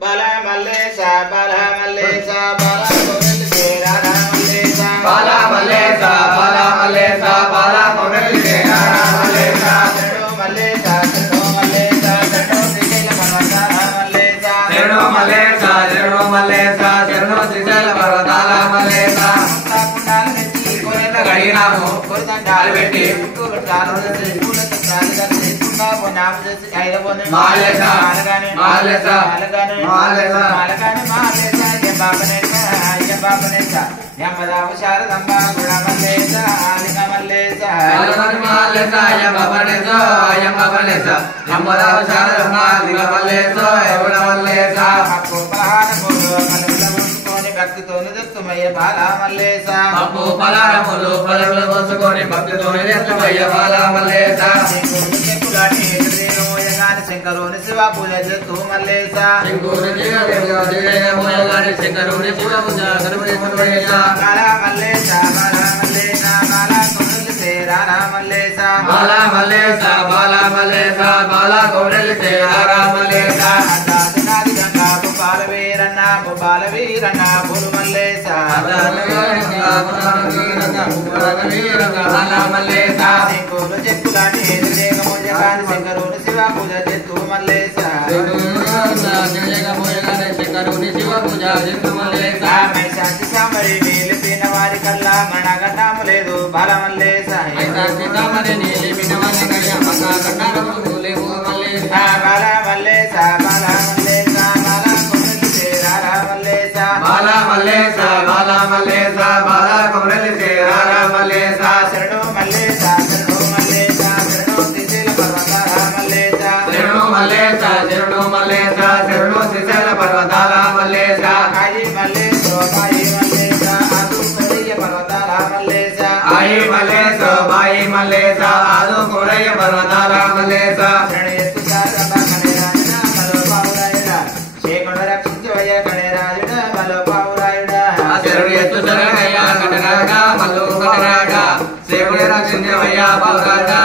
Bala Malesa, Bala Malesa, Bala Korel Serara Malesa, Bala Malesa, Bala Malesa, Bala Korel Serara Malesa, Serno Malesa, Serno Malesa, Serno Sisela Parvatala Malesa, Serno Malesa, Serno Malesa, Serno Sisela Parvatala Malesa, Kundal Nechi Korela Gadinamu, Kortandal Alvetti, Kurtalo Kulat Kaligan Kunda Bonam Aida Bon Malesa, Malagane Malesa, Malagane Malesa, Malagane Malesa Yababanesa Yababanesa Yamadavu Sharadamba Gura Malesa Alika Malesa Malesa, Malesa, Yababanesa, Yababanesa, Yamadavu Sharadamba Gura Malesa, Gura Malesa, Appo Palana Mulu Kalula Muskoni Bhakti Toni Dattumaya Bala Malesa Appo Palana Mulu Kalula Muskoni Bhakti Toni Dattumaya Bala Malesa, Kulani Edrino Yagani Senkaroni Siva Puja Jattu Malesa Singuru Jiga Deva Jiga Moyagani Senkaroni Siva Puja Karmani Malesa, Bala Malesa Bala Malesa Bala Korel Serara Malesa Bala Malesa, Bala Malesa, Bala Korel Serara Malesa, Adadinadi Ganga Bupala Veerana Bupala Veerana Bulu Malesa Bala Malesa, Singuru Jetkulani Edrino Yagani Senkaroni Siva Puja Jattu Malesa Jiga Moyagani Senkaroni Siva Puja Karmani Malesa, Maisanti Samari Nilipina Vari Kalla Managanda Muledu Bala Malesa Aisa Sitamani Nili Pinamani Kaya Maka Kandaramu Levu Malesa, Bala Malesa Bala Malesa Bala Korel Serara Malesa Bala Malesa, Bala Malesa, Bala Korel Serara Malesa, Serno Malesa Serno Malesa Serno Sisela Parvatala Malesa Serno Malesa, Serno Malesa, Serno Sisela Parvatala Malesa, Kaji Malesa Kaji Malesa Adu Koriya Parvatala Malesa Ai Malesa, Bai Malesa, Adu Koraya Parvatala Malesa, Pranayattu Sarva Kanerajana Malo Paurayuda Shekona Rakshinjaya Kanerajana Malo Paurayuda Serviyattu Sarvaya Katanaga, Mallu Katanaga, Sevaya Rakshinjaya Paurada,